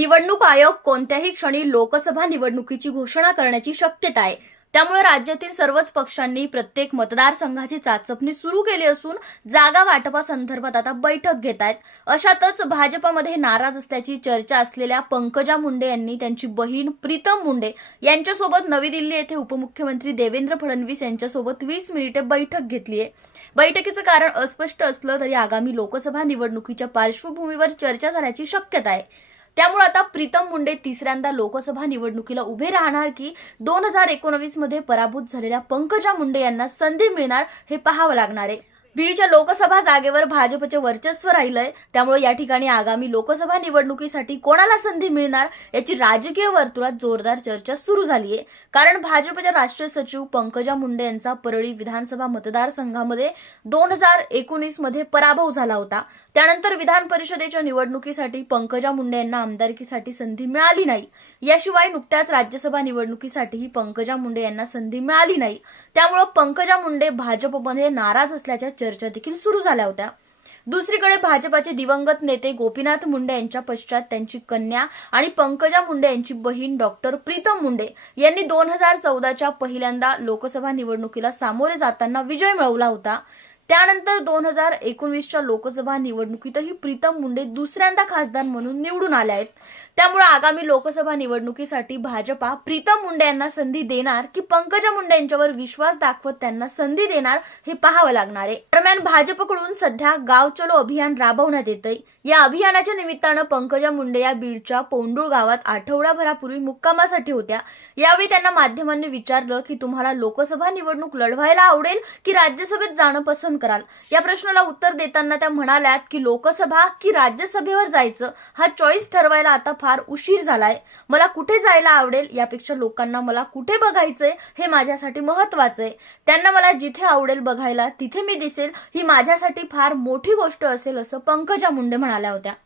निवडणूक आयोग कोणत्याही क्षणी लोकसभा निवडणुकीची घोषणा करण्याची शक्यता आहे. त्यामुळे राज्यातील सर्वच पक्षांनी प्रत्येक मतदारसंघाची चाचपणी सुरू केली असून जागा वाटपासंदर्भात आता बैठक घेत आहेत. अशातच भाजपमध्ये नाराज असल्याची चर्चा असलेल्या पंकजा मुंडे यांनी त्यांची बहीण प्रीतम मुंडे यांच्यासोबत नवी दिल्ली येथे उपमुख्यमंत्री देवेंद्र फडणवीस यांच्यासोबत वीस मिनिटे बैठक घेतली आहे. बैठकीचं कारण अस्पष्ट असलं तरी आगामी लोकसभा निवडणुकीच्या पार्श्वभूमीवर चर्चा झाल्याची शक्यता आहे. त्यामुळे आता प्रीतम मुंडे तिसऱ्यांदा लोकसभा निवडणुकीला उभे राहणार की दोन हजार एकोणवीसमध्ये पराभूत झालेल्या पंकजा मुंडे यांना संधी मिळणार हे पाहावं लागणार आहे. बीडच्या लोकसभा जागेवर भाजपचे वर्चस्व राहिलंय. त्यामुळे या ठिकाणी आगामी लोकसभा निवडणुकीसाठी कोणाला संधी मिळणार याची राजकीय वर्तुळात जोरदार चर्चा सुरू झाली आहे कारण भाजपच्या राष्ट्रीय सचिव पंकजा मुंडे यांचा परळी विधानसभा मतदारसंघामध्ये दोन हजार एकोणीसमध्ये पराभव झाला होता. त्यानंतर विधान परिषदेच्या निवडणुकीसाठी पंकजा मुंडे यांना आमदारकीसाठी संधी मिळाली नाही. याशिवाय नुकत्याच राज्यसभा निवडणुकीसाठीही पंकजा मुंडे यांना संधी मिळाली नाही. त्यामुळे पंकजा मुंडे भाजपमध्ये नाराज असल्याच्या चर्चा देखील सुरू झाल्या होत्या. दुसरीकडे भाजपाचे दिवंगत नेते गोपीनाथ मुंडे यांच्या पश्चात त्यांची कन्या आणि पंकजा मुंडे यांची बहीण डॉक्टर प्रीतम मुंडे यांनी दोन हजार चौदाच्या पहिल्यांदा लोकसभा निवडणुकीला सामोरे जाताना विजय मिळवला होता. त्यानंतर दोन हजार एकोणवीसच्या लोकसभा निवडणुकीतही प्रीतम मुंडे दुसऱ्यांदा खासदार म्हणून निवडून आले आहेत. त्यामुळे आगामी लोकसभा निवडणुकीसाठी भाजपा प्रीतम मुंडे यांना संधी देणार की पंकजा मुंडे यांच्यावर विश्वास दाखवत त्यांना संधी देणार हे पाहावं लागणार आहे. दरम्यान भाजपकडून सध्या गाव चलो अभियान राबवण्यात येतंय. या अभियानाच्या निमित्तानं पंकजा मुंडे या बीडच्या पोंडूळ गावात आठवडाभरापूर्वी मुक्कामासाठी होत्या. यावेळी त्यांना माध्यमांनी विचारलं की तुम्हाला लोकसभा निवडणूक लढवायला आवडेल की राज्यसभेत जाणं पसंत कराल. या प्रश्नाला उत्तर देताना त्या म्हणाल्यात की लोकसभा की राज्यसभेवर जायचं हा चॉईस ठरवायला आता फार उशीर झालाय. मला कुठे जायला आवडेल यापेक्षा लोकांना मला कुठे बघायचंय हे माझ्यासाठी महत्वाचं आहे त्यांना मला जिथे आवडेल बघायला तिथे मी दिसेल ही माझ्यासाठी फार मोठी गोष्ट असेल असं पंकजा मुंडे म्हणाल्या होत्या.